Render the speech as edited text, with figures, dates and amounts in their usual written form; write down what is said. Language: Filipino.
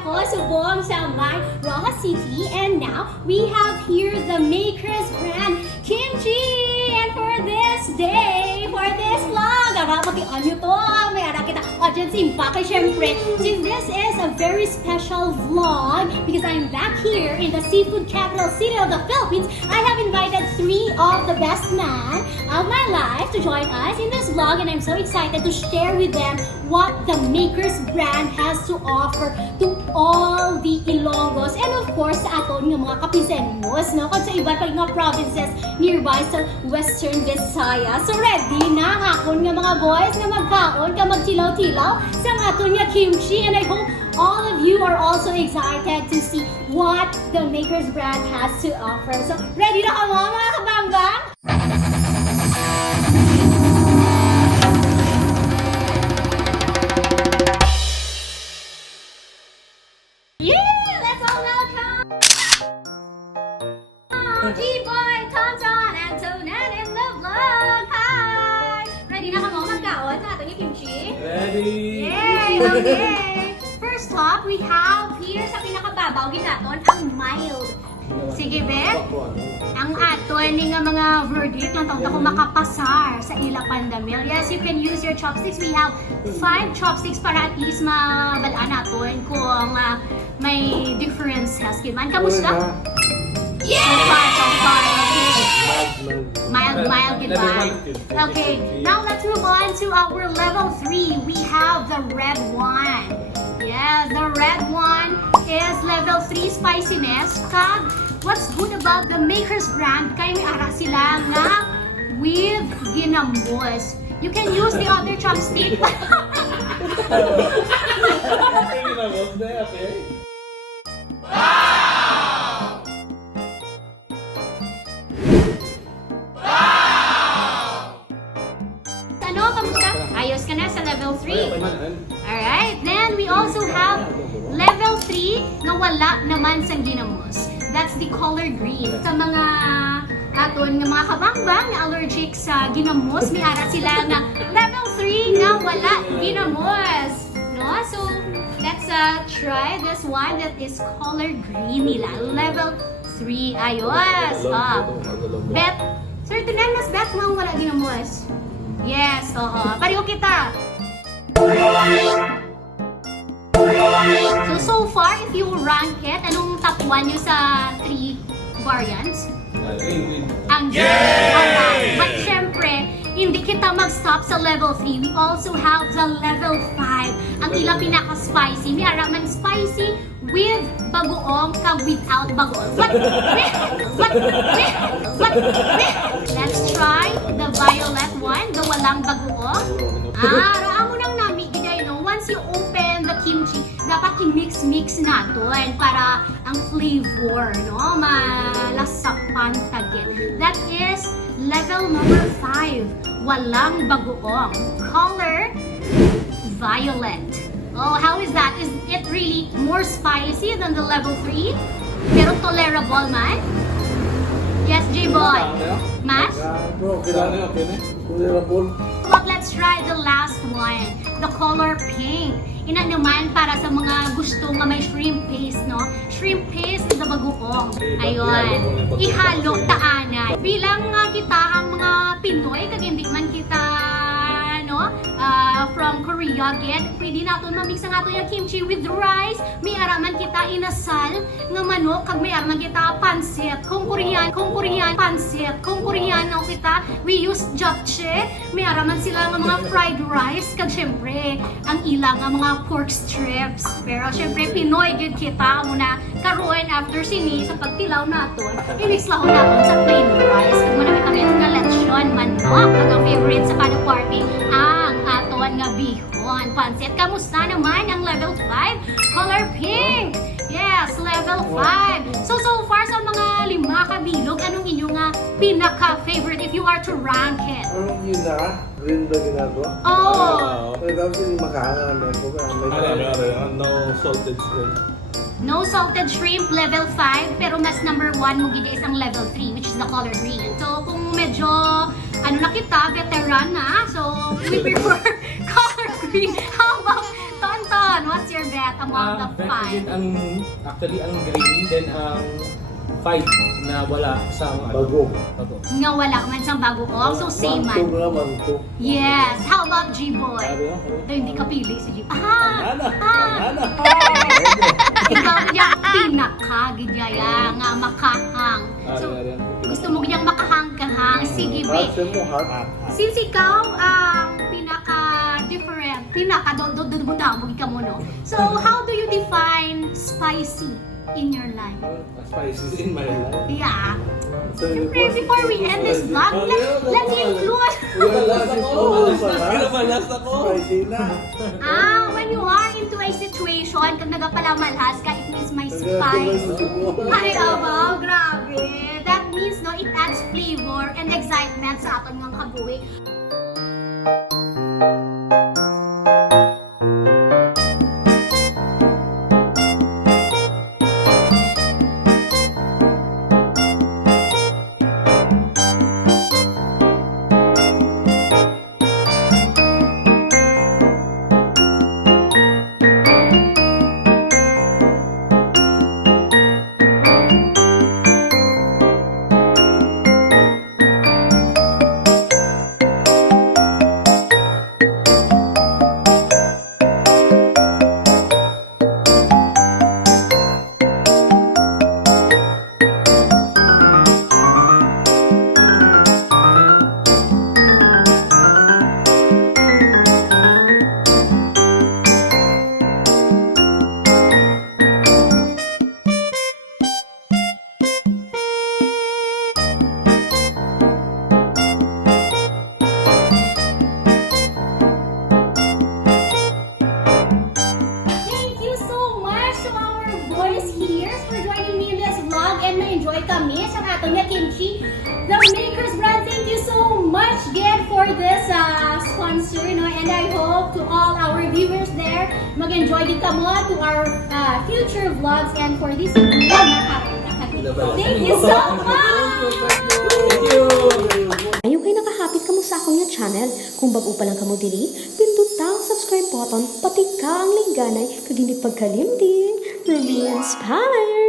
ako subong sa may Rojas City. And now, we have here the maker's brand, Kimchi! And for this day, for this vlog, pati-on nyo to, may ara kita audience impact. Syempre, since this is a very special vlog, because I'm back here in the seafood capital city of the Philippines, I have invited 3 of the best men of my life to join us in this vlog, and I'm so excited to share with them what the maker's brand has to offer to all the Ilonggos and of course sa aton nga mga kapisenyos, no? Kung sa iba't pang mga provinces nearby sa Western Visayas. So ready na ang akon nga mga boys na magkaon ka magtilaw-tilaw sa aton nga kimchi, and I hope all of you are also excited to see what the maker's brand has to offer. So ready na ka mga kabangbang? G-Boy, Tonton, and Tonan in the vlog! Hi! Ready na ka mo magkaon sa ating kimchi? Ready! Yay! Okay! First up, we have here sa pinakababaw ginaton ang mild. Sige, be? Ang aton ni nga mga verdict lang taon ako makapasar sa ila pandamil. Yes, you can use your chopsticks. We have 5 chopsticks para at least mabalaan naton kung may differences. Man, kamusta? Yeah! So far, okay. Mild, goodbye. Okay, now let's move on to our level 3. We have the red one. Yes, the red one is level 3 spiciness. Kag, what's good about the maker's brand, kaya may ara sila nga with ginambos. You can use the other chopstick. Ayos ka na sa level 3. Alright, then we also have level 3 na wala naman sa ginamos. That's the color green. Sa mga aton nga mga kabangbang na allergic sa ginamos, may ara sila na level 3 na wala ginamos. No? So, let's try this one that is color green nila. Level 3. Ayos. Bet. Sir, tunan mas bet mo wala ginamos. Yes, oo. Pareho kita. So far, if you rank it, anong top 1 nyo sa 3 variants? Ang alright. But syempre, hindi kita mag-stop sa level 3. We also have the level 5. Ang ila pinaka-spicy. May araman spicy with bagoong ka without bagoong. Let's try the violet one, the walang bagoong. Raan mo nang nami, gigay, no? Once you open the kimchi, dapat i-mix natin para ang flavor, no? Malasapan tagin. That is level number 5, walang bagoong. Color violet. Oh, how is that? Is it really more spicy than the level 3? Pero tolerable man? Yes, J-Boy. Mas? Okay na. Tolerable. But let's try the last one. The color pink. Ina naman para sa mga gusto nga may shrimp paste, no? Shrimp paste is a bagoong. Ayun. Ihalo taanan. Bilang kita ang mga Pinoy, kag hindi man kita from Korea, again, pwede natin mamix ang ato yung kimchi with rice. May araman kita inasal nga manok, kag may araman kita pansit. Kung Korean pansit. Kung Koreano kita, we use japchae. May araman sila nga mga fried rice, kag syempre, ang ilang nga mga pork strips. Pero syempre, Pinoy gud kita muna karoon after sini sa pagtilaw naton. I-mix lang naton sa plain rice. Kag manamit kami nga lechon manok, kag ang favorite sa kada party, ang aton nga bihon pansit. Kamusta naman ang level 5? Color pink! Yes, level 5. So far sa mga 5 kabilog, anong inyong pinaka-favorite if you are to rank it? Anong yun na? Green na ginagawa? Oh! Tapos yung makahanan namin ko. No salted shrimp. No salted shrimp, level 5. Pero mas number 1 mo gid is ang level 3, which is the color green. So kung medyo na kita, veteran na. So we prefer color green. How about Tonton? one? What's your bet among the Bet five? din ang, actually, ang green, then ang 5 na wala sa Bago. Bago. Nga wala man sang bago. Also same man. Naman to. Yes. How about G-Boy? Sabi mo? Ito, hindi ka pili si G. Ah! Ana! Ah! Ana! Ikaw yung pinaka, gidya nga makahang. So, gusto mo giyang makahang-kahang. Sige, be. Kasi mo hot. Since ikaw ang pinaka-different, pinaka-dododododamog ka mo, no? So, how do you define spicy in your life? Spices in my life. Yeah. Siyempre, before we end this vlog, let's include... Malas ako! Spicy na. when you are into a situation, kag nagapalamalhas ka, it means may spice. Ay, abaw, grabe. That means, no, it adds flavor and excitement sa aton ng kabuhi. Kami sa ato nga kimchi, the Makers brand. Thank you so much again for this sponsor, no? And I hope to all our viewers there mag-enjoy din kamo to our future vlogs and for this video. Thank you so much. Thank you! Ayaw kayo nakahapit kamo sa akong nga channel. Kung bago pa lang kamo diri, pindutan ang subscribe button, pati ka ang lingganay, kag hindi pagkalimtin. Rubeinspired!